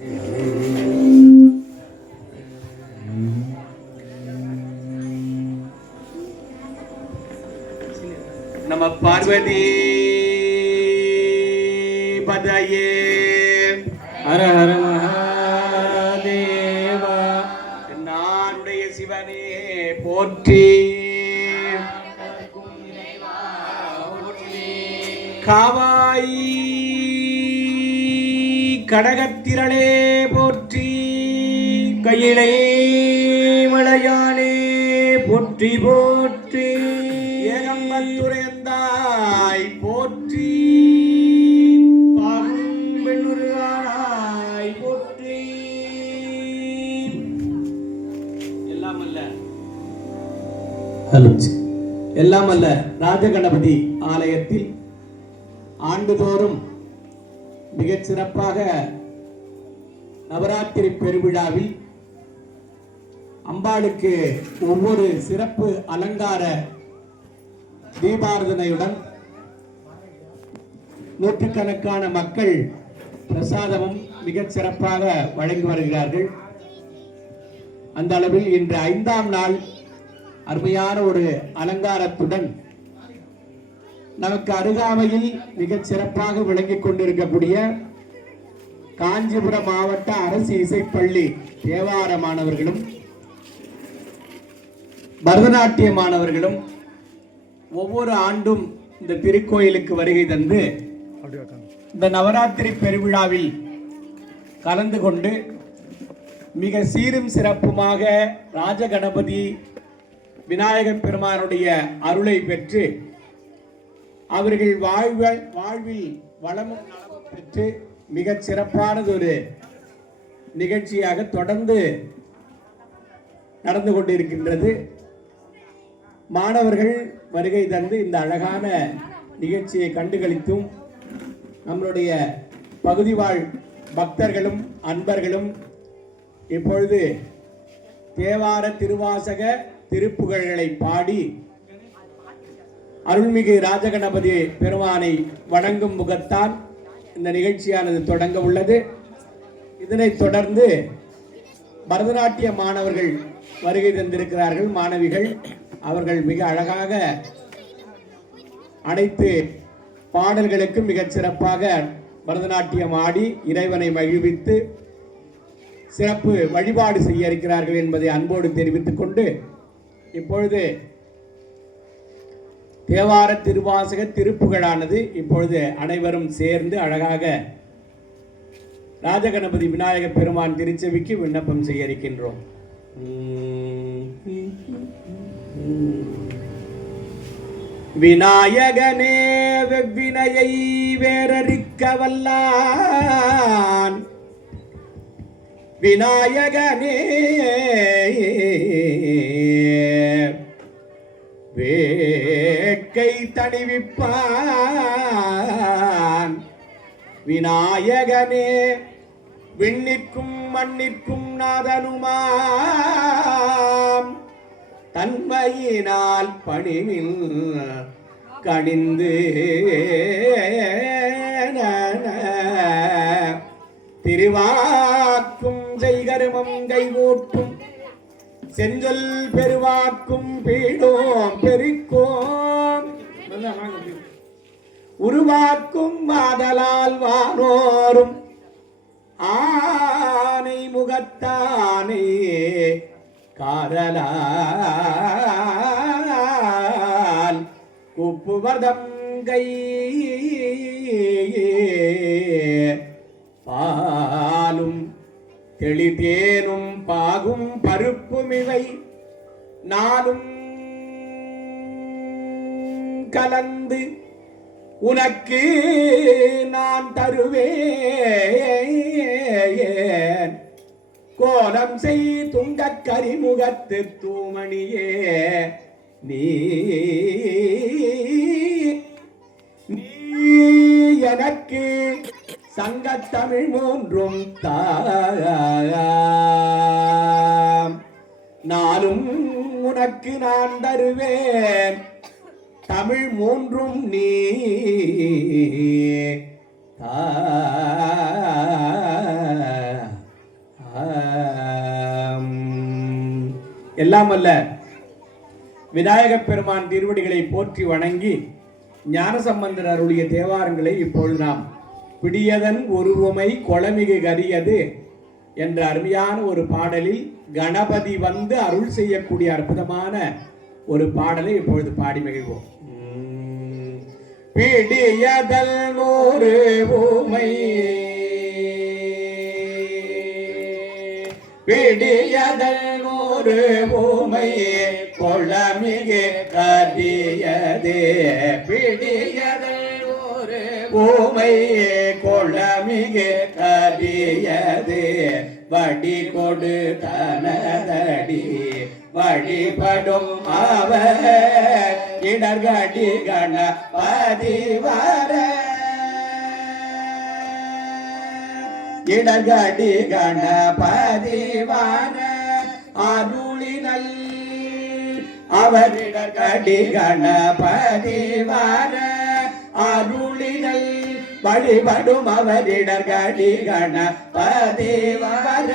நம பார்வதி பதயே ஹர ஹர மகாதேவா. நானுடைய சிவனே போற்றி. காவாய் கடகத்திரளே போற்றி. கையிலை மலையானே போற்றி போற்றி. ஏகம்பத்துரையந்தாய் போற்றி. பெண்ணுருவானாய் போற்றி. எல்லாம் அல்ல ராஜகணபதி ஆலயத்தில் ஆண்டுதோறும் மிகச் சிறப்பாக நவராத்திரி பெருவிழாவில் அம்பாளுக்கு ஒவ்வொரு சிறப்பு அலங்கார தீபாரதனையுடன் நூற்றுக்கணக்கான மக்கள் பிரசாதமும் மிகச் சிறப்பாக வழங்கி வருகிறார்கள். அந்த அளவில் இன்று 5ஆம் நாள் அருமையான ஒரு அலங்காரத்துடன் நமக்கு அருகாமையில் மிகச் சிறப்பாக விளங்கிக் கொண்டிருக்கக்கூடிய காஞ்சிபுரம் மாவட்ட அரசு இசைப்பள்ளி தேவார மாணவர்களும் பரதநாட்டிய மாணவர்களும் ஒவ்வொரு ஆண்டும் இந்த திருக்கோயிலுக்கு வருகை தந்து இந்த நவராத்திரி பெருவிழாவில் கலந்து கொண்டு மிக சீரும் சிறப்புமாக ராஜகணபதி விநாயகப் பெருமானுடைய அருளை பெற்று அவர்கள் வாழ்வில் வளமும் நலமும் பெற்று மிகச் சிறப்பானது ஒரு நிகழ்ச்சியாக தொடர்ந்து நடந்து கொண்டிருக்கின்றது. மாணவர்கள் வருகை தந்து இந்த அழகான நிகழ்ச்சியை கண்டுகளித்தும் நம்மளுடைய பகுதி வாழ் பக்தர்களும் அன்பர்களும் இப்பொழுது தேவார திருவாசக திருப்புகழ்களை பாடி அருள்மிகு ராஜகணபதி பெருமானை வணங்கும் முகத்தான் இந்த நிகழ்ச்சியானது தொடங்க உள்ளது. இதனைத் தொடர்ந்து பரதநாட்டிய மாணவர்கள் வருகை தந்திருக்கிறார்கள். மாணவிகள் அவர்கள் மிக அழகாக அனைத்து பாடல்களுக்கும் மிகச் சிறப்பாக பரதநாட்டியம் ஆடி இறைவனை மகிழ்வித்து சிறப்பு வழிபாடு செய்ய இருக்கிறார்கள் என்பதை அன்போடு தெரிவித்துக் கொண்டு இப்பொழுது தேவார திருவாசக திருப்புகழானது இப்பொழுது அனைவரும் சேர்ந்து அழகாக ராஜகணபதி விநாயக பெருமான் திருச்செவிக்கு விண்ணப்பம் செய்ய இருக்கின்றோம். விநாயகனே வெவ்வினையை வேறறிக்க வல்லான் விநாயகனே வேட்கை தணிவிப்பான் விநாயகனே விண்ணிற்கும் மண்ணிற்கும் நாதனுமாம் தன்மையினால் பணிவில் கணிந்து திருவாக்கும் செய்கருமம் கைகூட்டும் செஞ்சொல் பெருவாக்கும் பீடோம் பெருக்கோம் உருவாக்கும் மாதலால் வானோரும் ஆனை முகத்தானே காதலால் குப்புவதம் கை பாலும் தெளிதேனும் பாகும் பருப்பும் இவை நாளும் கலந்து உனக்கு நான் தருவேன் கோலம் செய் துங்கக் கரிமுகத்து தூமணியே நீ எனக்கு சங்கத்தமிழ் மூன்றும் நாளும் உனக்கு நான் தருவேன் தமிழ் மூன்றும் நீ எல்லாம் அல்ல விநாயகப் பெருமான் திருவடிகளை போற்றி வணங்கி ஞானசம்பந்தர் அருளிய தேவாரங்களை இப்பொழுது நாம் பிடியதன் உருவமை கொளமிகு கரியது என்ற அருமையான ஒரு பாடலில் கணபதி வந்து அருள் செய்யக்கூடிய அற்புதமான ஒரு பாடலை இப்பொழுது பாடி மகிழ்வோம். பிடியதல் ஒரு ஊமை பிடியதல் ஒரு ஊமை கொளமிகு கரியது பிடியதல் ஒரு ஊமை கொளமிகு கரியது வடி கொடு தனதடி வழிபடும் அவர் இடர்கடி கணபதி வர இடர்கடி கணபதி வர அருளினல் அவர் இடர்கடி கணபதி வர அருளினல் வழிபடும் அவர் இடர்கடி கணபதி வர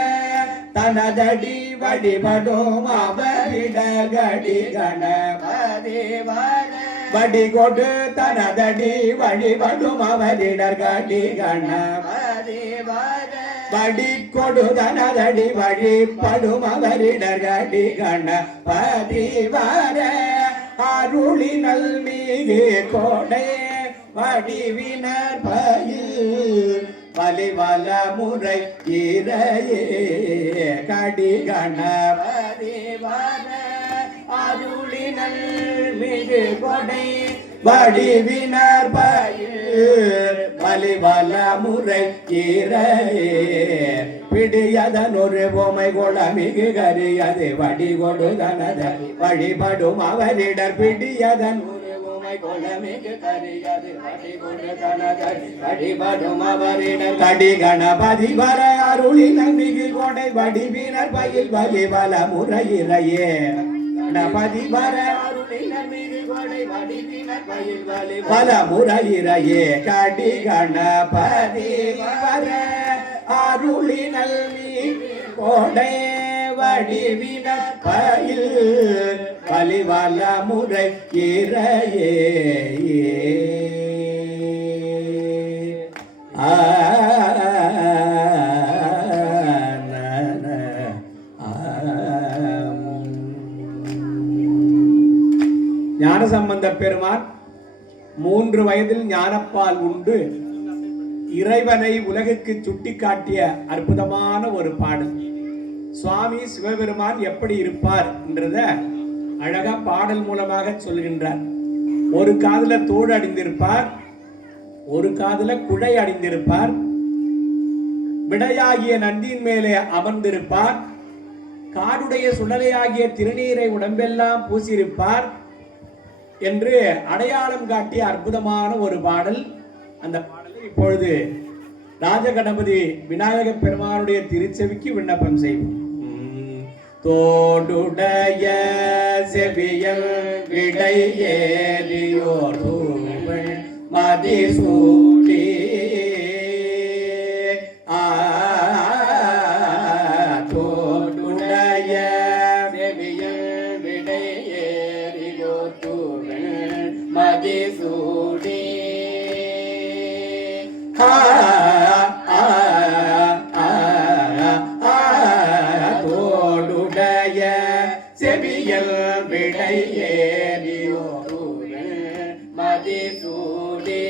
தனதடி வழிபடும் அவரிடகடி கணபதி வர வடி கொடு தனதடி வழிபடும் அவரிடகடி கணபதி வர வடி கொடு தனதடி வழிபடும் அவரிடகடி கணபதி வர அருளினல் மிகு கொடை வடிவினர் பயில் வலிவல முறை இறையே கடி கணபதி வர அருளினல் மிகு கொடை வடிவினர் பயில் வலிவல முறை இறையே பிடியதன் ஒரு பொம்மை கொளமிகு கரியது வடி கொடு தனத வழிபடும் அவரிடர் பிடியதன் கொளமிகு கரியது வடி கொடு தனதடி வழிபடும் அவரிடர் கடி கணபதி வர அருளினல் மிகு கொடை வடிவினர் பயில் வலிவல முறையிறையே கணபதி வர அருளினல் மிகு கொடை வடிவினர் பயில் வலிவல முறையிறையே கடி கணபதி வர அருளினல் மிகு கொடை வடிவினர் பயில் வலிவல முறை இறையே ஞானசம்பந்த பெருமான் 3 வயதில் ஞானப்பால் உண்டு இறைவனை உலகுக்கு சுட்டிக்காட்டிய அற்புதமான ஒரு பாடல். சுவாமி சிவபெருமான் எப்படி இருப்பார் என்றத அழகா பாடல் மூலமாக சொல்கின்றார். ஒரு காதுல தோடு அணிந்திருப்பார், ஒரு காதுல குடை அணிந்திருப்பார், விடையாகிய நந்தியின் மேலே அமர்ந்திருப்பார், காடுடைய சுடலையாகிய திருநீரை உடம்பெல்லாம் பூசியிருப்பார் என்று அடையாளம் காட்டிய அற்புதமான ஒரு பாடல். அந்த பாடலை இப்பொழுது ராஜகணபதி விநாயக பெருமானுடைய திருச்செவிக்கு விண்ணப்பம் செய்வோம். தோடுடைய செவியல் விடை ஏறியோர் மதிசூடி தோடுடைய செவியல் விடை ஏறியோர் மதிசூடி செவியல் விடை ஏறியோர் மதிசூடி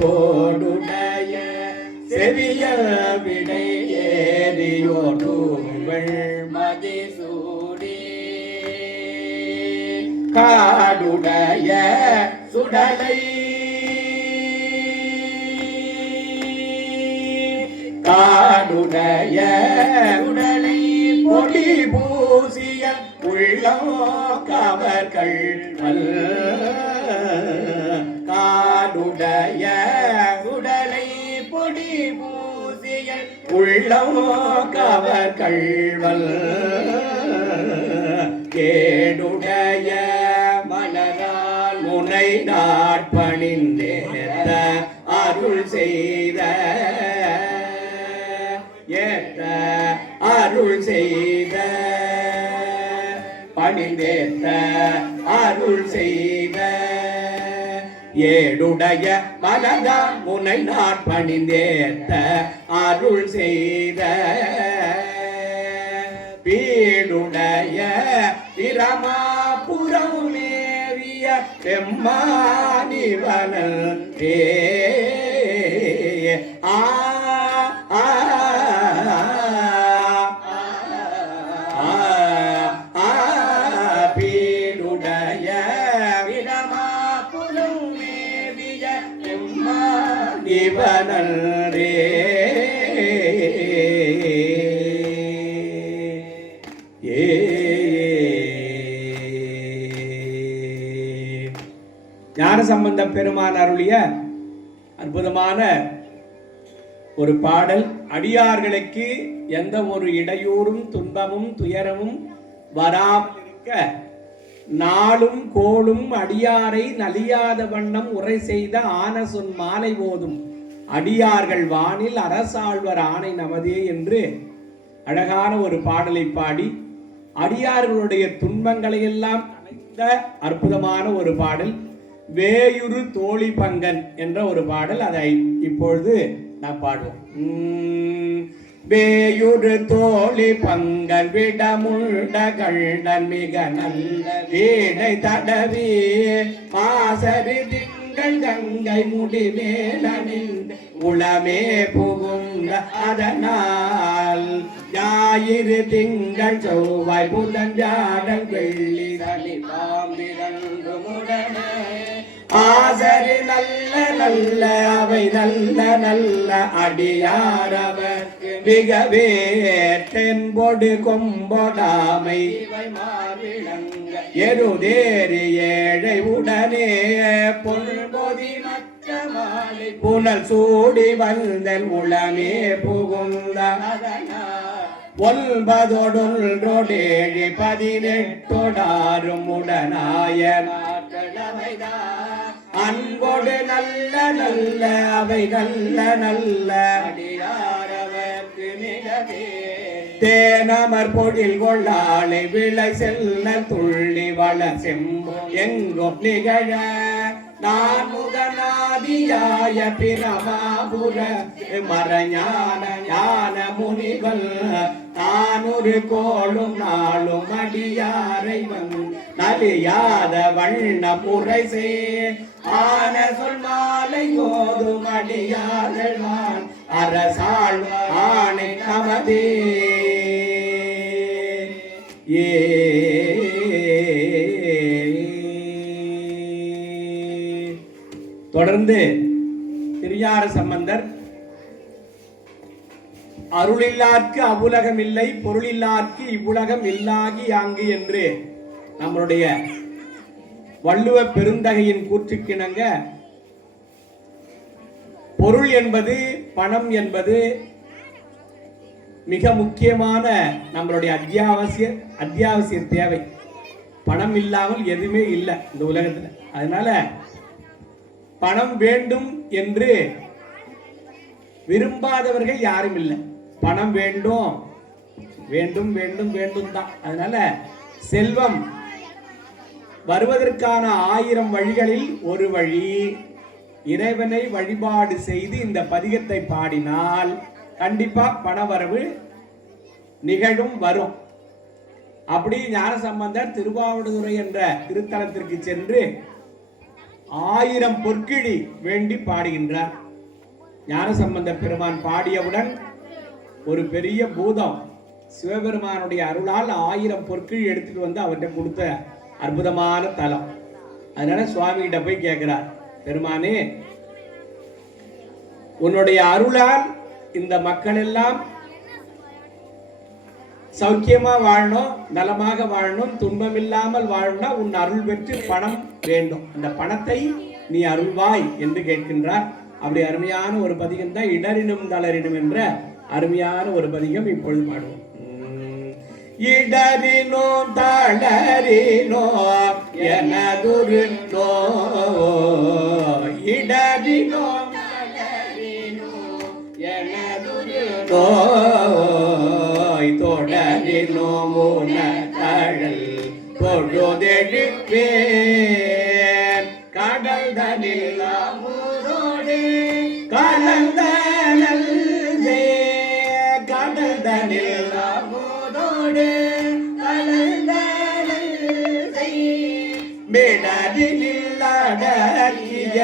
தோடுடைய செவியல் விடை ஏறியோர் மதிசூடி காடுடைய சுடலை காடுடைய உடலை பொடி பூசிய உள்ளம் கவர்கள் காடுடைய உடலை பொடி பூசிய உள்ளம் கவர்கள் கேடுடைய மலரால் முனை முனை நாட்பணிந்தேத்த அருள் செய்த ஏத்த அருள் செய்த பணிந்தேத்த அருள் செய்த ஏடுடைய மனதா முனை நாட்பணிந்தேத்த அருள் செய்த பீடுடைய பிரமாபுரம் மேவிய பெம்மானிவனல் ஆ பீடுடைய பிரமாபுரம் மேவிய பெம்மானிவனல் ஞானசம்பந்த பெருமான் அருளிய அற்புதமான ஒரு பாடல். அடியார்களுக்கு எந்த ஒரு இடையூறும் துன்பமும் துயரமும் வராமல் இருக்க நாளும் கோளும் அடியாரை நலியாத வண்ணம் உரை செய்த ஆன சொன் மாலை போதும் அடியார்கள் வானில் அரசாழ்வர் ஆணை நமதே என்று அழகான ஒரு பாடலை பாடி அடியார்களுடைய துன்பங்களை எல்லாம் அனைத்த அற்புதமான ஒரு பாடல். வேயுறு தோழி பங்கன் என்ற ஒரு பாடல், அதை இப்பொழுது நான் பாடுவோம். வேயுறு தோழி பங்கன் விடமுண்ட கண்டன் மிக நல்ல வீணை தடவி மாசரி திங்கள் கங்கை முடி மேலிந்த உளமே புகுந்த அதனால் ஞாயிறு திங்கள் செவ்வாய் புதன் வியாழன் வெள்ளி சனி பாம்பிரண்டு முடனே ஆசரி நல்ல நல்ல அவை நல்ல நல்ல அடியாரவர்க்கு மிகவே தென்பொடு கொம்பொடாமை மாவிளங்க எருதேறி ஏழை உடனே பொன்பொதி மற்ற மாலை புனல் சூடி வந்தன் உளமே புகுந்த ஒன்பதொடொன்றோடேழு 18 உடனாய அன்போடு நல்ல நல்ல அவை நல்ல நல்ல அடியாரவர்க்கு மிகவே தேனமர் பொழில் கொள்ளாளை விளை செல்ல துள்ளி வள செம்போ எங்கும் நிகழ நான் முகநாதியாய பிரமாபுர மரஞான ஞான முனிகள் நான் ஒரு கோளும் நாளும் அடியாரை நலியாத வண்ண முறை சே ஆன சொல் மாலை ஓதும் அடியார்கள் அரசாள் ஆணை நமதே. தொடர்ந்து திருஞான சம்பந்தர் அருளில்லார்க்கு அவ்வுலகம் இல்லை பொருளில்லார்க்கு இவ்வுலகம் இல்லாகி யாங்கு என்று நம்மளுடைய வள்ளுவ பெருந்தகையின் கூற்றுக்கிணங்க பொருள் என்பது பணம் என்பது மிக முக்கியமான நம்மளுடைய அத்தியாவசிய தேவை. பணம் இல்லாமல் எதுவுமே இல்லை இந்த உலகத்துல. அதனால பணம் வேண்டும் என்று விரும்பாதவர்கள் யாரும் இல்லை. பணம் வேண்டும் வேண்டும் வேண்டும் வேண்டும் தான். அதனால செல்வம் வருவதற்கான 1000 வழிகளில் ஒரு வழி இறைவனை வழிபாடு செய்து இந்த பதிகத்தை பாடினால் கண்டிப்பா பணவரவு நிகழும் வரும். அப்படி ஞானசம்பந்தர் திருவாவடுதுறை என்ற திருத்தலத்திற்கு சென்று 1000 பொற்கிழி வேண்டி பாடுகின்றார். ஞானசம்பந்த பெருமான் பாடியவுடன் ஒரு பெரிய பூதம் சிவபெருமானுடைய அருளால் 1000 பொற்கிழி எடுத்துட்டு வந்து அவர்கிட்ட கொடுத்த அற்புதமான தலம். அதனால சுவாமி கிட்ட போய் கேட்கிறார், பெருமானே உன்னுடைய அருளால் இந்த மக்கள் எல்லாம் சௌக்கியமா வாழணும், நலமாக வாழணும், துன்பம் இல்லாமல் வாழணும்னா உன் அருள் பெற்று பணம் வேண்டும், அந்த பணத்தை நீ அருள்வாய் என்று கேட்கின்றார். அப்படி அருமையான ஒரு பதிகம் தான் இடரினும் தளரினும் என்ற அருமையான ஒரு பதிகம் இப்பொழுது பாடுவோம். இடரினோ தளரினோ எனதுரு நோய் தோய் தொடரினோ மூன கடல் தொழுதெழுப்பேன் கடல் தனில் அமுதோடு கலந்த நல்சே கடல் தனில் அமுதோடு கலந்த நல்சை மிடரில் அடக்கிய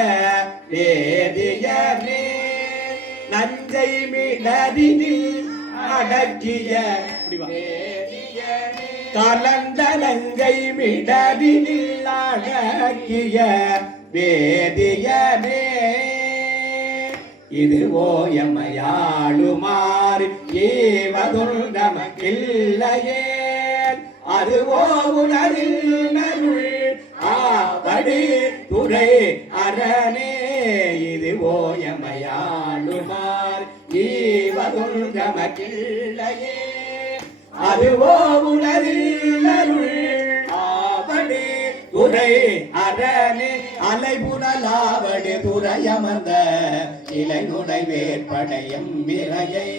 வேதியனே நஞ்சை மிடரில் அடக்கிய கலந்த நஞ்சை மிடரில் அடக்கிய வேதியனே இது ஓயமையாளுமாறு ஏவதுள் நமக்கில்லையே அதுவோ உணரில் நருள் ஆபடி துறை அரணே இது ஓயமையாளுமாறு ஈவதுள் நமக்கில்லையே அதுவோ உணரில் அருள் ஆவடி துறை அரணே அலைபுணலாவடு துறையமர்ந்த இளைநுடை வேற்படையும் விரையை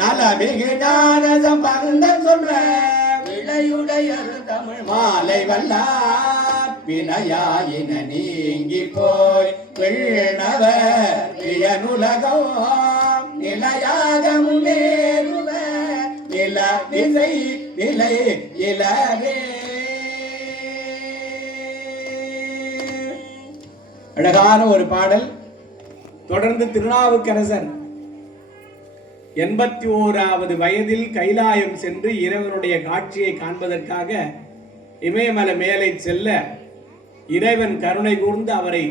நலமிகு ஞான சம்பந்தம் சொல்ற விளையுடையரு தமிழ் மாலை வல்லார் வினையாயின நீங்கி போய் வெள்ளவ வியனுலகம் நிலையாக முன்னேறுவ நில விசை நிலை இளவே. அழகான ஒரு பாடல். தொடர்ந்து திருநாவுக்கரசர் 81வது வயதில் கைலாயம் சென்று இறைவனுடைய காட்சியை காண்பதற்காக இமயமலை மேலே செல்ல இறைவன் கருணை கூர்ந்து அவரை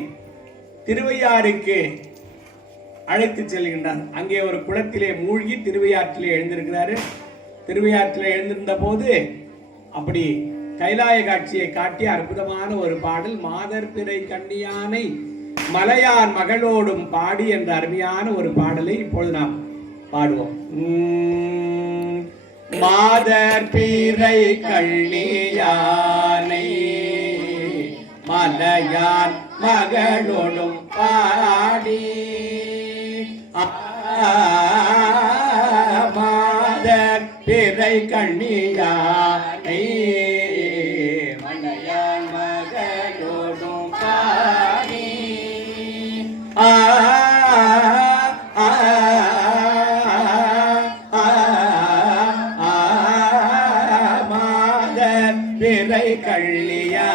திருவையாறுக்கு அழைத்து செல்கின்றார். அங்கே ஒரு குளத்திலே மூழ்கி திருவையாற்றிலே எழுந்திருக்கிறாரு. திருவையாற்றிலே எழுந்திருந்த போது அப்படி கைலாய காட்சியை காட்டிய அற்புதமான ஒரு பாடல் மாதர் பிறை கண்ணியானை மலையான் மகளோடும் பாடி என்ற அருமையான ஒரு பாடலை இப்பொழுது நாம் பாடுவோம். மாதர் பிறை கண்ணியானை மலையான் மகளோடும் பாடி மாதர் பிறை கண்ணியானை மலையான் மகளோடும் பாடி மாதர் பிறை கள்ளியானை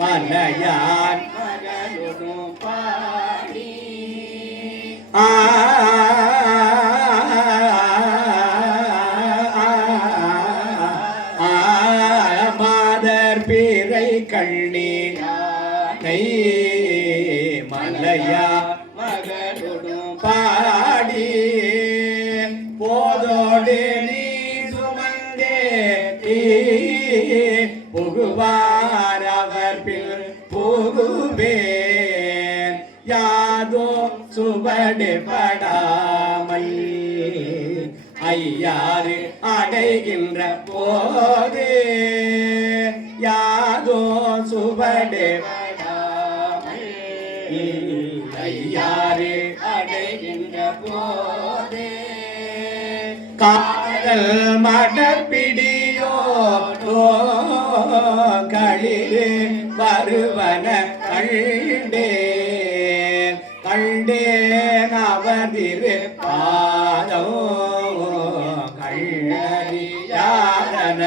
மலையான் மகளோடும் பாடி மாதர் பிறை கள்ளியானை மலையா மகளோடும் பாடி போதோடு நீ சுமந்தே புகுவார் அவர் பின் புகுவேன் யாதோ சுவடு படாமல் ஐயாறு அடைகின்ற போது யாதோ சுவடு படாமல் ஐயாறு அடைகின்ற போது காதல் மடப்பிடியோ களிறு வருவன கண்டேன் கண்டேன் அவதிரு பாதோ கள்ளறியாதன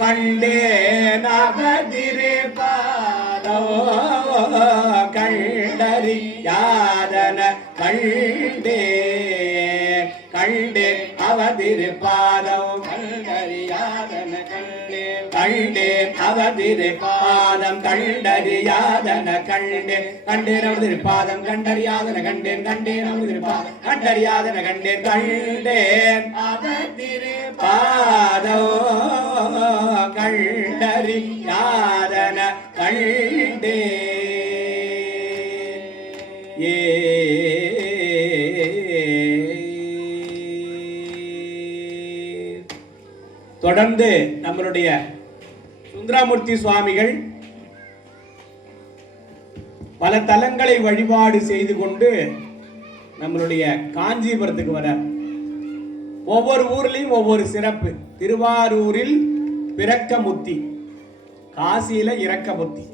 கண்டேன் அவதிரு பாதோ கள்ளறியாதன கண்டேன் கண்டேன் அவதிரு பாதம் கண்டறியாதன கண்டேன் கண்டேன் அவதிரு பாதம் கண்டறியாதன கண்டேன் கண்டேன் அவதிரு பாதம் கண்டறியாதன கண்டேன் கண்டேன் அவதிரு பாதம் கண்டறியாதன கண்டேன் கண்டேன் அவதிரு பாதம் கண்டறியாதன கண்டேன். தொடர்ந்து நம்மளுடைய சுந்தரமூர்த்தி சுவாமிகள் பல தலங்களை வழிபாடு செய்து கொண்டு நம்மளுடைய காஞ்சிபுரத்துக்கு வர. ஒவ்வொரு ஊர்லயும் ஒவ்வொரு சிறப்பு. திருவாரூரில் பிறக்க முத்தி, காசியில இறக்க முத்தி,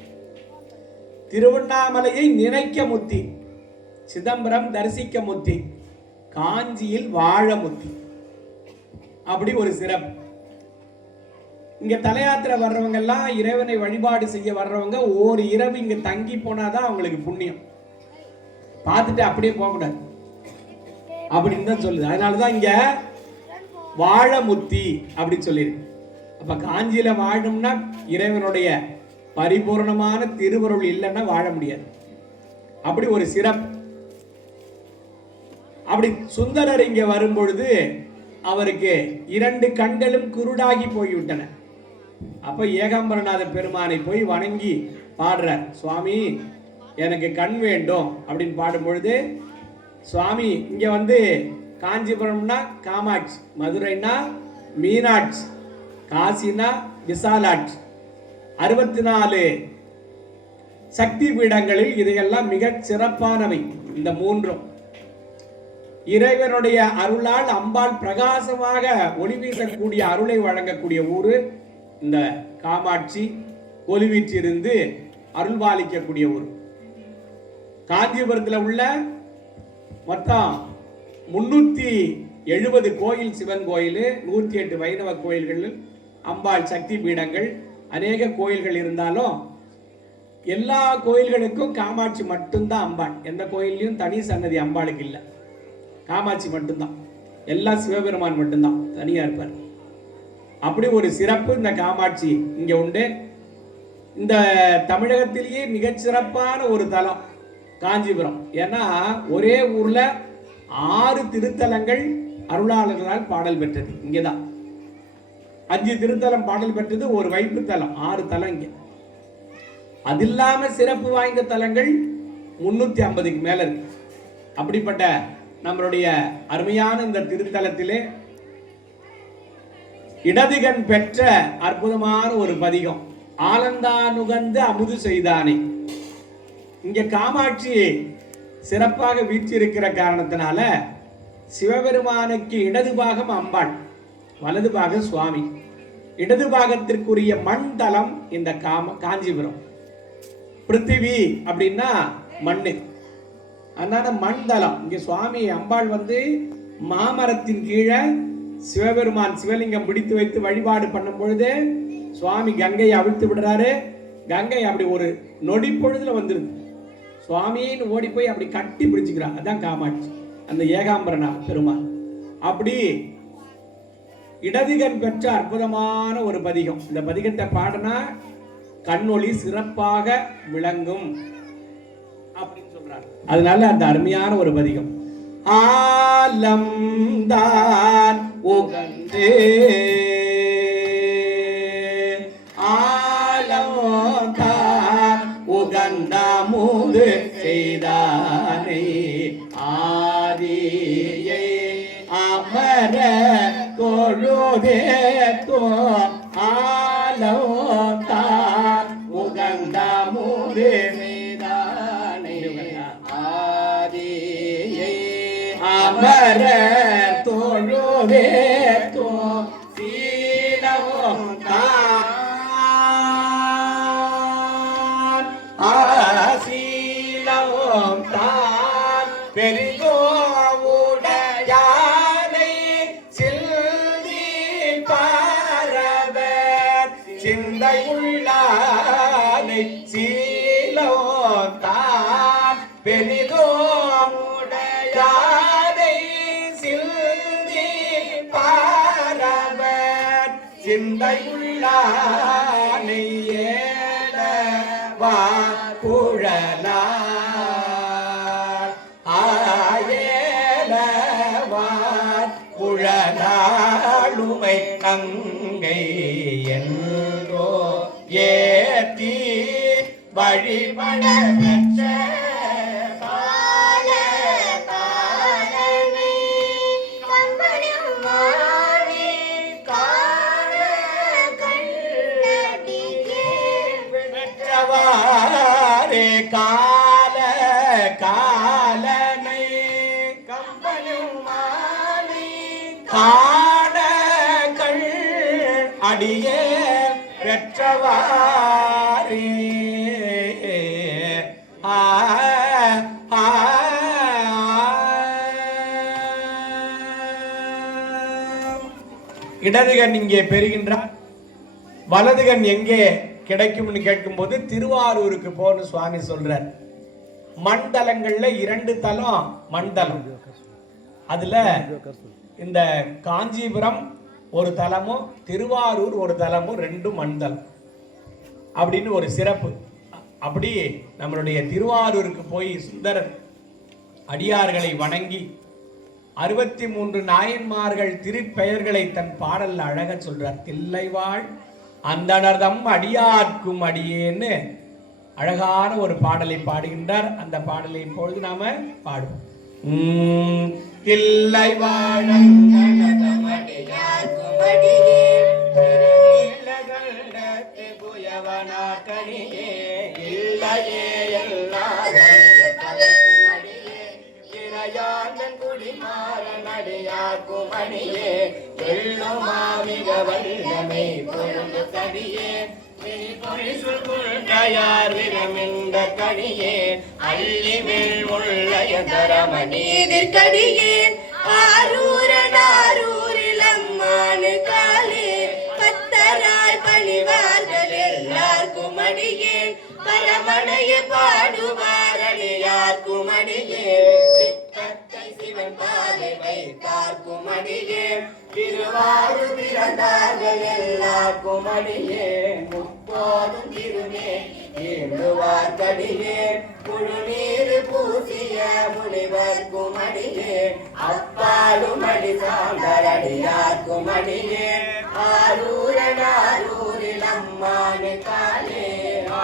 திருவண்ணாமலையை நினைக்க முத்தி, சிதம்பரம் தரிசிக்க முத்தி, காஞ்சியில் வாழ முத்தி. அப்படி ஒரு சிறப்பு. இங்க தல யாத்திரை வர்றவங்க எல்லாம், இறைவனை வழிபாடு செய்ய வர்றவங்க ஒரு இரவு இங்க தங்கி போனாதான் அவங்களுக்கு புண்ணியம். பார்த்துட்டு அப்படியே போகக்கூடாது அப்படின்னு தான் சொல்லுது. அதனாலதான் இங்க வாழ முத்தி அப்படின்னு சொல்லியிருக்கு. அப்ப காஞ்சியில வாழணும்னா இறைவனுடைய பரிபூர்ணமான திருவருள் இல்லைன்னா வாழ முடியாது. அப்படி ஒரு சிறப்பு. அப்படி சுந்தரர் இங்க வரும் பொழுது அவருக்கு 2 கண்களும் குருடாகி போய்விட்டன. அப்ப ஏகாம்பரநாத பெருமானை போய் வணங்கி பாடுற, சுவாமி எனக்கு கண் வேண்டும் அப்படின்னு பாடும் பொழுது, சுவாமி இங்க வந்து காஞ்சிபுரம்னா காமாட்சி, மதுரைனா மீனாட்சி, காசினா விசாலாட்சி, 64 சக்தி பீடங்களில் இதையெல்லாம் மிக சிறப்பானவை. இந்த 3ம் இறைவனுடைய அருளால் அம்பாள் பிரகாசமாக ஒளி வீசக்கூடிய அருளை வழங்கக்கூடிய ஊரு இந்த காமாட்சி. ஒளிவீற்றிருந்து அருள்பாலிக்கக்கூடிய ஊர். காஞ்சிபுரத்தில் உள்ள மொத்தம் 370 கோயில் சிவன் கோயில், 108 வைணவ கோயில்கள், அம்பாள் சக்தி பீடங்கள், அநேக கோயில்கள் இருந்தாலும் எல்லா கோயில்களுக்கும் காமாட்சி மட்டும்தான் அம்பாள். எந்த கோயிலையும் தனி சன்னதி அம்பாளுக்கு இல்லை, காமாட்சி மட்டும்தான். எல்லாம் சிவபெருமான் மட்டும்தான் தனியா இருப்பார். அப்படி ஒரு சிறப்பு இந்த காமாட்சி இங்க உண்டு. இந்த தமிழகத்திலேயே மிகச்சிறப்பான ஒரு தலம் காஞ்சிபுரம். ஏன்னா ஒரே ஊர்ல 6 திருத்தலங்கள் அருளாளர்களால் பாடல் பெற்றது. இங்கதான் 5 திருத்தலம் பாடல் பெற்றது, ஒரு வைப்பு தலம், 6 தலம் இங்க. அது இல்லாம சிறப்பு வாய்ந்த தலங்கள் 350க்கு மேல இருக்கு. அப்படிப்பட்ட நம்மளுடைய அருமையான இந்த திருத்தலத்திலே இடதுகண் பெற்ற அற்புதமான ஒரு பதிகம், ஆலந்தானுகந்து அமுது செய்தானே. இங்க காமாட்சி சிறப்பாக வீற்றிருக்கிற காரணத்தினால சிவபெருமானுக்கு இடது பாகம் அம்பாள், வலது பாகம் சுவாமி. இடது பாகத்திற்குரிய மண் தலம் இந்த காஞ்சிபுரம். பிருத்திவி அப்படின்னா மண்ணு, அதனால மண் தலம். இங்க சுவாமி அம்பாள் வந்து மாமரத்தின் கீழே சிவபெருமான் சிவலிங்கம் பிடித்து வைத்து வழிபாடு பண்ணும் பொழுது சுவாமி கங்கையை அவிழ்த்து விடுறாரு. கங்கை அப்படி ஒரு நொடி பொழுதுல வந்துருது. சுவாமின்னு ஓடி போய் அப்படி கட்டி பிடிச்சுக்கிறான். அதான் காமாட்சி, அந்த ஏகாம்பரனா பெருமான். அப்படி இடதுகண் பெற்ற அற்புதமான ஒரு பதிகம். இந்த பதிகத்தை பாடினா கண்ணொளி சிறப்பாக விளங்கும் அப்படின்னு சொல்றாங்க. அதனால அந்த அருமையான ஒரு பதிகம். ஆலம் தான் உகந்தே, ஆலம் தான் உகந்த மூது செய்தானே, ஆதியை அமர தொழுதே தோ, ஆலம் தான் உகந்த மூது செய்தானே, ஆதியை அமர தொழுதே தோ, சீலவும் தான், சீலவும் தான் பெரிதோவுடையானை சிந்தி பாரவர் சிந்தை உள்ளானை, சீலவும் தான் பெரிதோவுடையானை சிந்தி பாரவர் சிந்தை உள்ளானை, ஏடவா குழலார் ஆயேலவார் குழலாளுமை கங்கை என்றோ ஏத்தி வழிபட பெற்ற காரே அடியே பெற்றவாரே. ஆ ஆ இடதுகண் இங்கே பெறுகின்றார், வலதுகண் எங்கே கிடைக்கும்னு கேட்கும்போது திருவாரூருக்கு போன்னு சுவாமி சொல்றார். மண்டலங்கள்ல 2 தலம் மண்டலம். அதுல இந்த காஞ்சிபுரம் ஒரு தலமும் திருவாரூர் ஒரு தலமும் 2 மண்டலம் அப்படின்னு ஒரு சிறப்பு. அப்படி நம்மளுடைய திருவாரூருக்கு போய் சுந்தரர் அடியார்களை வணங்கி 63 நாயன்மார்கள் திருப்பெயர்களை தன் பாடல்ல அழக சொல்றார். தில்லைவாழ் அந்தணர்தம் அடியார்க்கும் அடியேன்னு அழகான ஒரு பாடலை பாடுகின்றார். அந்த பாடலை இப்பொழுது நாம பாடுவோம். தில்லைவாழ் அந்தணர்தம் அடியார்க்கும் அடியேன் திருநீலகண்டத்து புயவனாகணியே இல்லையே எல்லாத யாந்தன் குடிமாறன் அடியார்க்கும் அடியே எள்ளுமாமிக வல்லமை பொருள் தடியே யார் விரமிந்த கடியே அள்ளிமேல் உள்ளய தரமணீதிர்கடியே ஆரூரனாரூரில் அம்மானு காலே பத்தராய் பணிவார்கள் எல்லாருக்கும் அடியே பரமனைய பாடுவார் அடியார்க்கும் அடியே சிவன் பாதை வைத்தார்க்கும் அடியே திருவாரூர் பிறந்தார்கள் எல்லாருக்கும் அடியே முப்போதும் திருமே ஏழுவார்கடியே முழுநீர் பூசிய முனிவர்க்கும் அடியே அப்பாலும் அடி சார்ந்தர் அடியார்க்கும் அடியே ஆரூரனாரூரில் அம்மானு காலே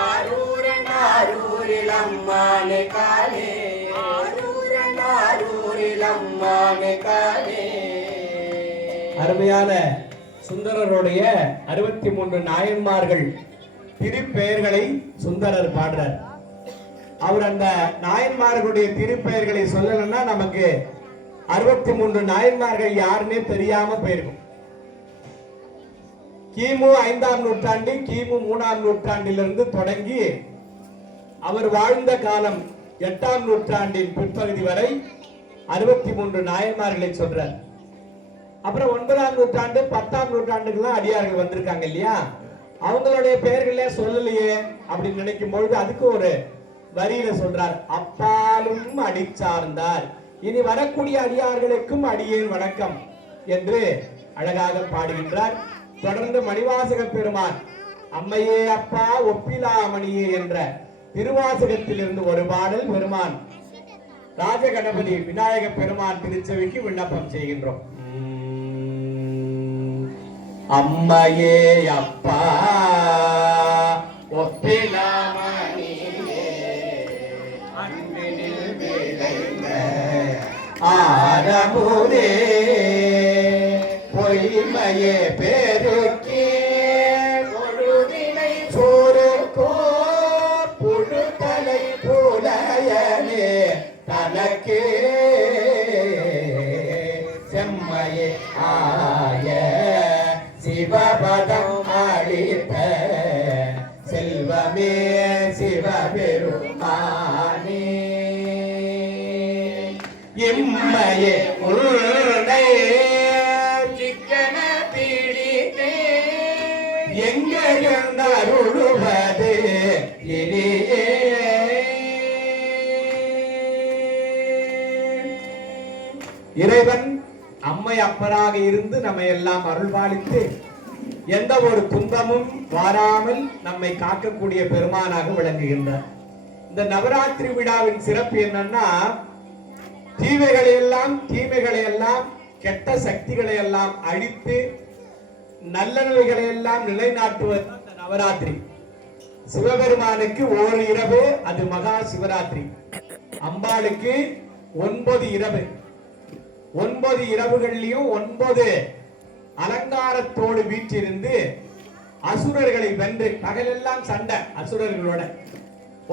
ஆரூரனாரூரில் அம்மானு காலே ஆரூரனாரூரில் அம்மானு காலே. அருமையான சுந்தரருடைய 63 நாயன்மார்கள் திருப்பெயர்களை சுந்தரர் பாடுறார். அவர் அந்த நாயன்மார்களுடைய திருப்பெயர்களை சொல்லணும்னா நமக்கு 63 நாயன்மார்கள் யாருன்னே தெரியாம போயிருக்கும். கிமு 5ஆம் நூற்றாண்டு கிமு 3ஆம் நூற்றாண்டிலிருந்து தொடங்கி அவர் வாழ்ந்த காலம் 8ஆம் நூற்றாண்டின் பிற்பகுதி வரை 63 நாயன்மார்களை சொல்றார். அப்புறம் 9ஆம் நூற்றாண்டு 10ஆம் நூற்றாண்டுக்கெல்லாம் அடியார்கள் வந்திருக்காங்க இல்லையா, அவங்களுடைய பெயர்களே சொல்லலையே அப்படின்னு நினைக்கும் பொழுது அதுக்கு ஒரு வரியில சொல்றார். அப்பாலும் அடி சார்ந்தார், இனி வரக்கூடிய அடியார்களுக்கும் அடியேன் வணக்கம் என்று அழகாக பாடுகின்றார். தொடர்ந்து மணிவாசக பெருமான் அம்மையே அப்பா ஒப்பிலாமணியே என்ற திருவாசகத்தில் இருந்து ஒரு பாடல் பெருமான் ராஜகணபதி விநாயக பெருமான் திருச்செவிக்கு விண்ணப்பம் செய்கின்றோம். அம்மையே அப்பா ஒப்பிலாமணியே அன்பினில் விளைந்த ஆரமுதே பொய்மையே பெருக்கே பொழுதினை சோறுக்கோ புழுத்தலை புலையனே தனக்கே செம்மையே ஆய சிவபதம் அளித்த செல்வமே சிவபெருமானே இம்மையே உன்னை சிக்கன பிடித்தே எங்க அருளுவது இனியே. இறைவன் அம்மை அப்பராக இருந்து நம்மை எல்லாம் அருள்பாலித்து எந்த ஒரு துன்பமும் வாராமல் நம்மை காக்கக்கூடிய பெருமானாக விளங்குகின்றார். இந்த நவராத்திரி விழாவின் சிறப்பு என்னன்னா, தீமைகளை எல்லாம் கெட்ட சக்திகளை எல்லாம் அழித்து நல்லவைகளை எல்லாம் நிலைநாட்டுவது நவராத்திரி. சிவபெருமானுக்கு ஒரு இரவு அது மகா சிவராத்திரி, அம்பாளுக்கு 9 இரவு. 9 இரவுகள்லயும் 9 அலங்காரத்தோடு வீற்றிருந்து அசுரர்களை வென்று, பகலெல்லாம் சண்டை அசுரர்களோட,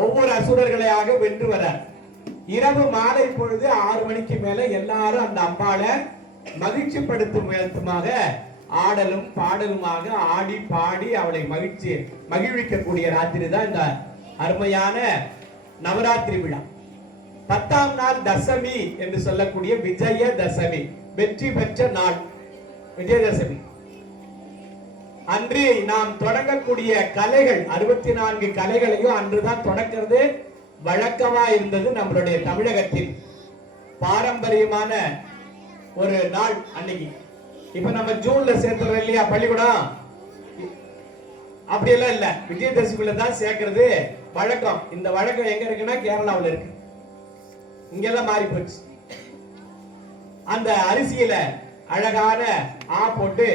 ஒவ்வொரு அசுரர்களையாக வென்று வர இரவு மாலை பொழுது 6 மணிக்கு மேல எல்லாரும் அந்த அம்பாளை மகிழ்ச்சி படுத்தும் விதமாக ஆடலும் பாடலுமாக ஆடி பாடி அவளை மகிழ்விக்கக்கூடிய ராத்திரி தான் இந்த அருமையான நவராத்திரி விழா. 10ஆம் நாள் தசமி என்று சொல்லக்கூடிய விஜய தசமி, வெற்றி பெற்ற நாள் விஜயதசமி அன்று நாம் தொடங்கக்கூடிய கலைகள் 64 கலைகளையும் அன்றுதான் தொடக்கிறது வழக்கமா இருந்தது. நம்மளுடைய தமிழகத்தின் பாரம்பரியமான ஒரு நாள் அன்னைக்கு. இப்ப நம்ம ஜூன்ல சேர்த்துறோம் இல்லையா பள்ளிக்கூடம், அப்படியெல்லாம் இல்ல, விஜயதசமியில தான் சேர்க்கிறது வழக்கம். இந்த வழக்கம் எங்க இருக்குன்னா கேரளாவில் இருக்கு, இங்கெல்லாம் மாறி போச்சு. அந்த அரிசியில அழகான ஆ போட்டு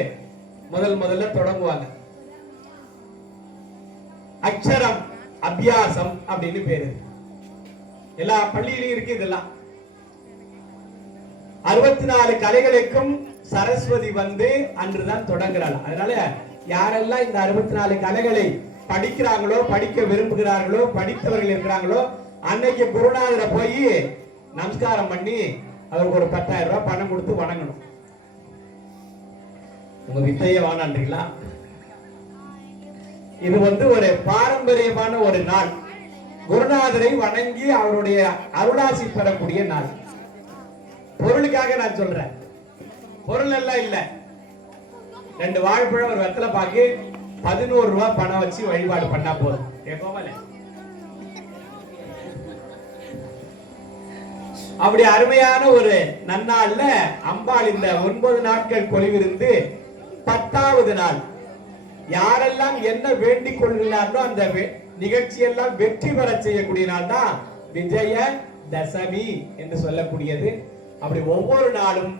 முதல்ல தொடங்குவாங்க. அக்ஷரம் அபியாசம் அப்படின்னு பேரு, எல்லா பள்ளியிலும் இருக்கு. இதெல்லாம் 64 கலைகளுக்கும் சரஸ்வதி வந்து அன்றுதான் தொடங்குறாள். அதனால யாரெல்லாம் இந்த 64 கலைகளை படிக்கிறாங்களோ, படிக்க விரும்புகிறார்களோ, படித்தவர்கள் இருக்கிறாங்களோ, அன்னைக்கு குருநாதரை போய் நமஸ்காரம் பண்ணி அவருக்கு ஒரு 10,000 ரூபாய் பணம் கொடுத்து வணங்கணும். உங்க வித்தைய வானான்றீங்களா? இது வந்து ஒரு பாரம்பரியமான ஒரு நாள், குருநாதரை வணங்கி அவருடைய அருளாசி பெறக்கூடிய நாள். பொருளுக்காக நான் சொல்றேன், பொருள் எல்லாம் இல்ல. 2 வாழைப்பழம் ஒரு வெத்தலை பாக்கு 11 ரூபாய் பணம் வச்சு வழிபாடு பண்ணா போதும். அப்படி அருமையான ஒரு நன்னாள்ல அம்பாள் இந்த 9 நாட்கள் கொலுவிருந்து 10வது நாள் யாரெல்லாம் என்ன வேண்டிக் கொள்கிறார்களோ அந்த நிகழ்ச்சியெல்லாம் வெற்றி பெற செய்யக்கூடிய நாள் தான் விஜய தசமி என்று சொல்லக்கூடியது. அப்படி ஒவ்வொரு நாளும்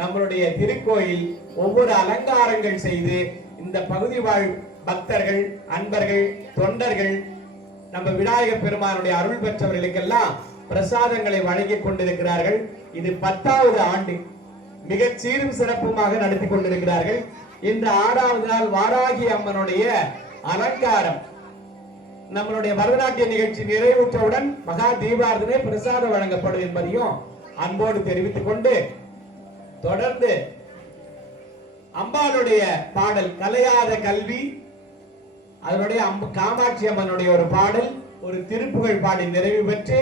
நம்மளுடைய திருக்கோயில் ஒவ்வொரு அலங்காரங்கள் செய்து இந்த பகுதி வாழ் பக்தர்கள், அன்பர்கள், தொண்டர்கள், நம்ம விநாயகப் பெருமானுடைய அருள் பெற்றவர்களுக்கெல்லாம் பிரசாதங்களை வழங்கிக் கொண்டிருக்கிறார்கள். இது 10வது ஆண்டு மிக சீரும் சிறப்புமாக நடத்தி கொண்டிருக்கிறார்கள். இந்த 6வது நாள் வாராகி அம்மனுடைய அலங்காரம். நம்மளுடைய பரதநாட்டிய நிகழ்ச்சி நிறைவுற்றவுடன் மகா தீபாரதனை பிரசாதம் வழங்கப்படும் என்பதையும் அன்போடு தெரிவித்துக் கொண்டு, தொடர்ந்து அம்பாளுடைய பாடல் கலையாத கல்வி, அதனுடைய காமாட்சி அம்மனுடைய ஒரு பாடல், ஒரு திருப்புகழ் பாடி நிறைவு பெற்று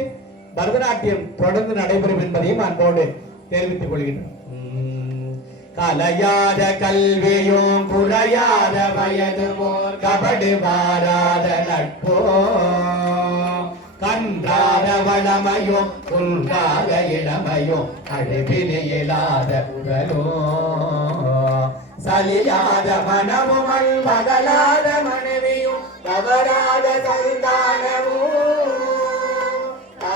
பரதநாட்டியம் தொடர்ந்து நடைபெறும் என்பதையும் அன்போடு தெரிவித்துக் கொள்கின்றோம். கலையாத கல்வியும் குறையாத வயதுமோ கபடு மாறாத நட்போ கன்றாத வளமையும் குன்றாத இளமையும் அழுவினையில்லாத உடலோ சலியாத மனமும் மகளாத மனைவியும் தவறாத சந்தானமும்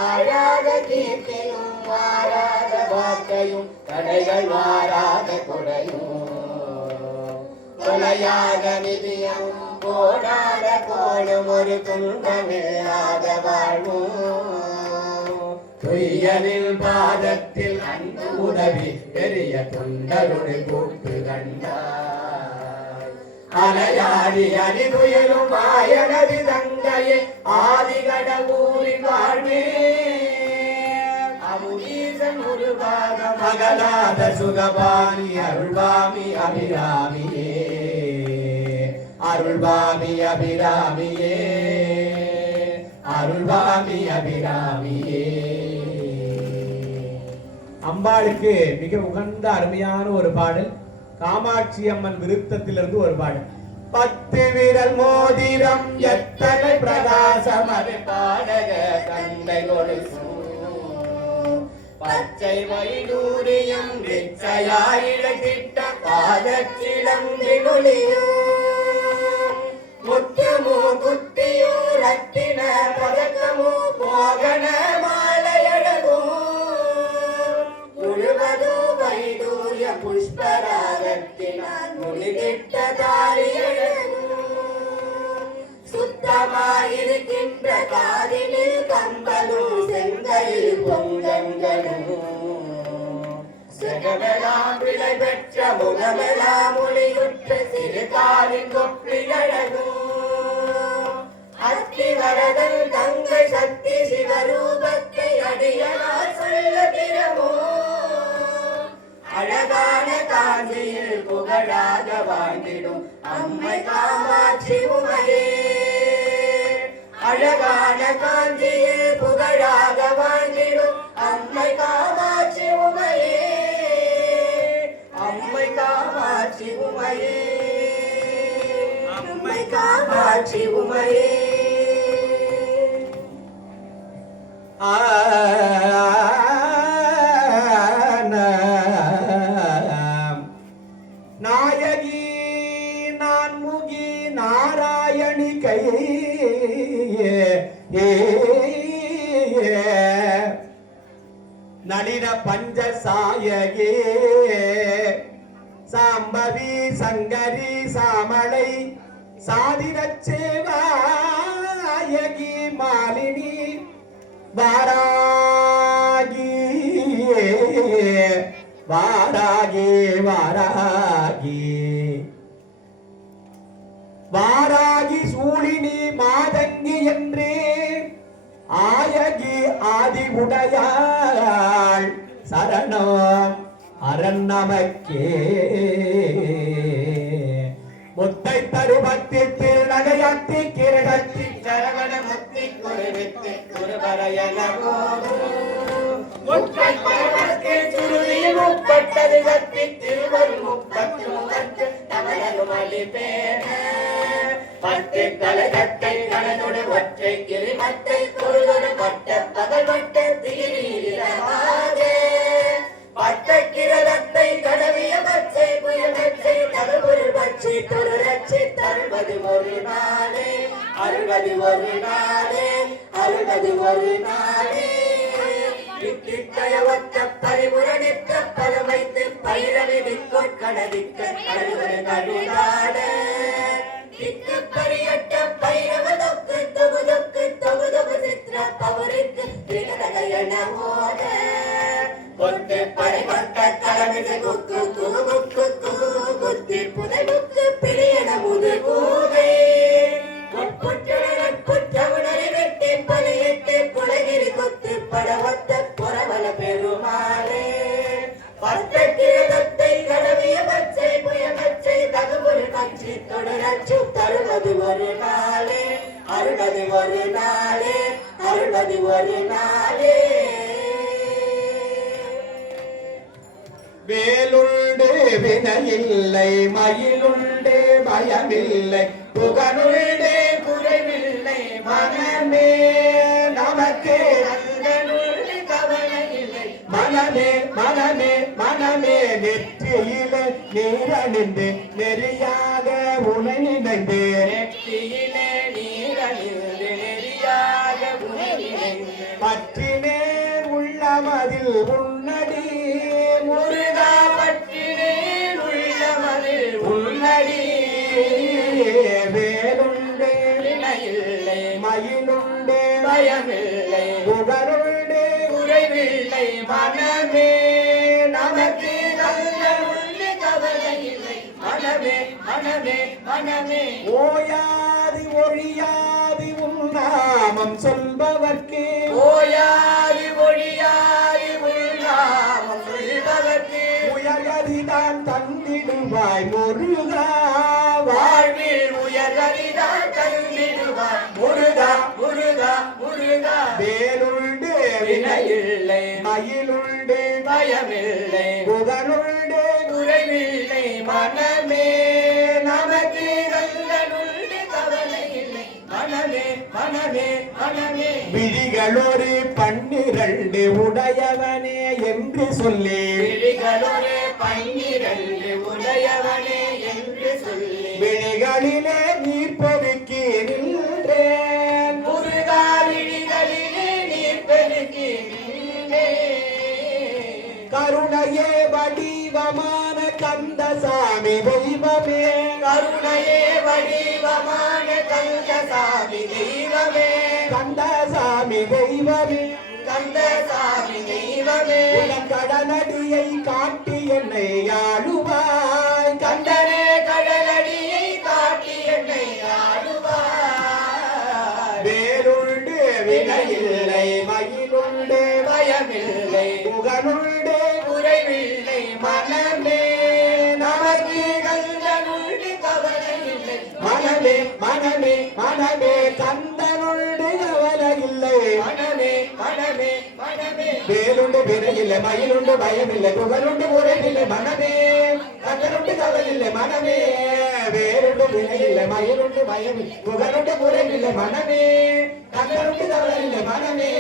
ஆழாத கீர்த்தியும் மாறாத வார்த்தையும் தடைகள் மாறாத கொடையும் தொலையாத நிதியும் போடாத கோடும் ஒரு துன்பமில்லாத வாழ்வும் துய்யனில் பாதத்தில் அன்பு உதவி பெரிய தொண்டருடைய கூட்டு கண்டாய் அலையாடி அடிதுயலும் மாயனது தங்கையே ஆதிகடகூரின் வாழ்வே அமுதீசன் உருவாக மகளாத சுகபாணி அருள்வாமி அபிராமியே அருள்வாமி அபிராமியே அருள்வாமி அபிராமியே. அம்பாளுக்கு மிக உகந்த அருமையான ஒரு பாடல், காமாட்சி அம்மன் விருத்தத்திலிருந்து ஒரு பாடல். 10 விரல் மோதிரம் எத்தனை பிரகாசம் அது பாடக கண்டை கொடுக்கும் பச்சை வைடூரியம் நிச்சயாயிழத்திட்ட பாதச்சிலம்பினொலியும் முத்துமோ குத்தியோ ரத்தின பதக்கமோ மோகன மாலையழகும் முழுவதோ வைடூரிய புஷ்பராகத்தினால் முடிதிட்ட தாரியழகும் சுத்தமாயிருக்கின்ற காதினில் கம்பலும் செங்கையில் பொங்கங்களும் செகமெல்லாம் விளை பெற்ற முகமெல்லாம் ஒளியுற்ற சிறுகாலின் கொப்பிழகும் அத்திவரதன் தங்கை சக்தி சிவரூபத்தை அடியனால் சொல்ல திறமோ அழ அழகான காஞ்சியில் புகழாக வாழ்ந்திடும் அம்மை காமாட்சி உமையே. அழகான காஞ்சியில் புகழாக வாழ்ந்திடும் அம்மை காமாட்சி உமையே. அம்மை காமாட்சி உமையே. அம்மை காமாட்சி உமையே. நாயகி நான்முகி நாராயணி கையே நளின பஞ்சசாயகே சாம்பவி சங்கரி சாமளை சாதிரச்சேவாயகி மாலினி வாராகி வாராகி வாராகி வாராகி சூழினி மாதங்கி என்றே ஆயகி ஆதி உடையாள் சரணம் அரண் நமக்கே. முத்தை தருபத்தி திருநகையத்தி கிரகத்தி சரவண முத்தி குருவித்தி குருபரையன முத்தை பரவத்தி சுருளில் முப்பட்டது கத்தி திருவரு முப்பத்து முகத்து தமிழரும் அளிப்பேன பத்து கலகத்தை கலனோடு ஒற்றை கிரிமத்தை பொருளோடு பட்ட பகல் வட்ட திகிரீரமாதே பட்ட கிரதத்தை கடவிய பச்சை புயல் பச்சை தகவல் பச்சை தொருரட்சி தருவது ஒரு நாளே அருள்வது ஒரு நாளே அருள்வது ஒரு நாளே. ஒத்த பரிபுரணித்த பதமைத்து பைரவி விற்கொட்கடவிக்க அருள்வது நடுநாட திக்கு பரியட்ட பைரவ தொக்கு தொகு தொக்கு தொகு தொகு சித்திர பவருக்கு திகதகையன மோத கொட்டு படைகொட்ட கலமிசை குக்கு குகு குக்கு குகு குத்தி புதை குக்கு பிரியன முது கூகை குற்றமுனரை வெட்டி பலியிட்டு குலகிரி குத்து படவத்த புறவல பெருமாளே பத்த கிரதத்தை கடவிய பச்சை புய பச்சை தகுபொரு கட்சி தொடரச்சு தருவது ஒரு நாளே அருள்வது ஒரு நாளே அருள்வது ஒரு நாளே. வேலுண்டு வினையில்லை மயிலுண்டு பயமில்லை புகழுண்டு குறைவில்லை மனமே நமக்கு கவலையில்லை மனமே மனமே மனமே நெற்றியிலே நீரணிந்து நெறியாக உனை நினைந்து நெற்றியிலே நீரணிந்து நெறியாக உனை நினைந்து பற்றினேன் உள்ளமதில் உன்னடி முருகா பற்றினேன் உள்ளமதில் உன்னடி வேலுண்டு வினையில்லை மயிலுண்டு பயமில்லை புகழுண்டு குறைவில்லை மனமே நமக்கு நல்ல உண்டு கவலையில்லை மனமே மனமே மனமே. ஓயாது ஒழியாது உன் நாமம் சொல்பவர்க்கே ஓயாது ஒழியாது உள்நாமம் சொல்பவர்க்கு உயர்கதிதான் தந்திடுவாய் முருகா வாழ்வில் உயர்கதிதான் தந்திடுவார் முருகா முருகா முருகா. வேலுண்டு வினையில்லை மயிலுண்டு பயமில்லை புகழுண்டு குறைவில்லை மனமே நமக்கு நல்ல உண்டு கவலையில்லை மனமே மனமே மனமே. விழிகளொரு 12 உடையவனே என்று சொல்லி விழிகளொரு 12 உடையவனே என்று சொல்லி விழிகளிலே நீர் பெருக்கி நின்றேன் முருகா விழிகளிலே நீர் பெருக்கி நின்றேன். கருணையே வடிவமான கந்தசாமி தெய்வமே கருணையே வடிவமான கந்தசாமி தெய்வமே கந்தசாமி தெய்வமே கந்தசாமி தெய்வமே உன் கடலடியை காட்டி என்னை ஆளுவாய் கண்டனே கடலடியை காட்டி என்னை ஆடுவார். வேலுண்டு வினையில்லை மயிலுண்டு பயமில்லை புகழுண்டு குறைவில்லை மனமே மனமே மனமே மனமே கந்தனுண்டு கவலை இல்லை மனமே மனமே மனமே வேலுண்டு வினையில்லை மயிலுண்டு பயமில்லை புகழுண்டு முறையில்லை மனமே கந்தனுண்டு கவலை இல்லை மனமே வேலுண்டு வினையில்லை மயிலுண்டு பயமில்லை புகழுண்டு முறையில்லை மனமே கந்தனுண்டு கவலை இல்லை மனமே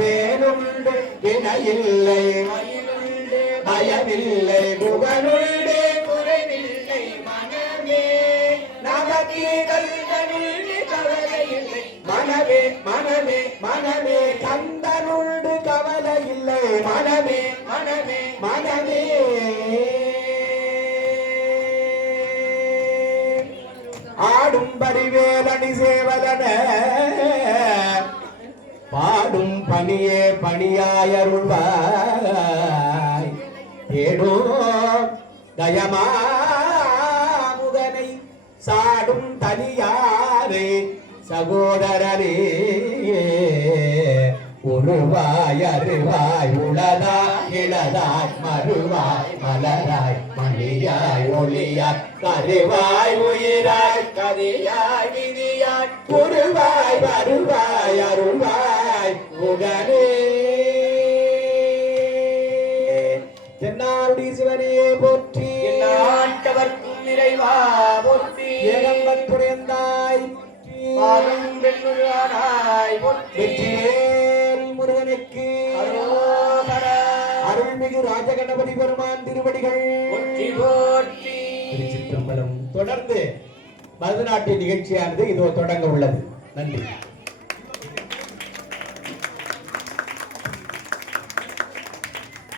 வேலுண்டு வினையில்லை மயிலுண்டு பயமில்லை புகழுண்டு குறைவில்லை மனமே நமக்கு கல்கனுண்டு கவலை இல்லை மனமே மனமே மனமே கந்தனுண்டு கவலை இல்லை மனமே மனமே மனமே ஆடும் பரிவேலணி சேவலன பாடும் பணியே பணியாயருள்வாய் தேடோ தயமாமுதனை சாடும் தனியாரே சகோதரரே உருவாய் அருவாய் உளதாய் இளதாய் மறுவாய் மலராய் மணியாய் ஒளியாய் கருவாய் உயிராய் கதியாய் விதியாய் உருவாய் வருவாய் அருள்வாய் உடனே தென்னாருடைய சிவனையே போற்றி நாட்டவர்க்கும் நிறைவா போற்றி ஏகம்பத் புரியந்தாய் பாதம் வெண்முருகானாய் போற்றி வெற்றிவேல் முருகனுக்கு அரோகரா அருள்மிகு ராஜகணபதி பெருமான் திருவடிகள் போற்றி போற்றி திருச்சிற்றம்பலம். தொடர்ந்து பரதநாட்டிய நிகழ்ச்சியானது இதோ தொடங்க உள்ளது. நன்றி.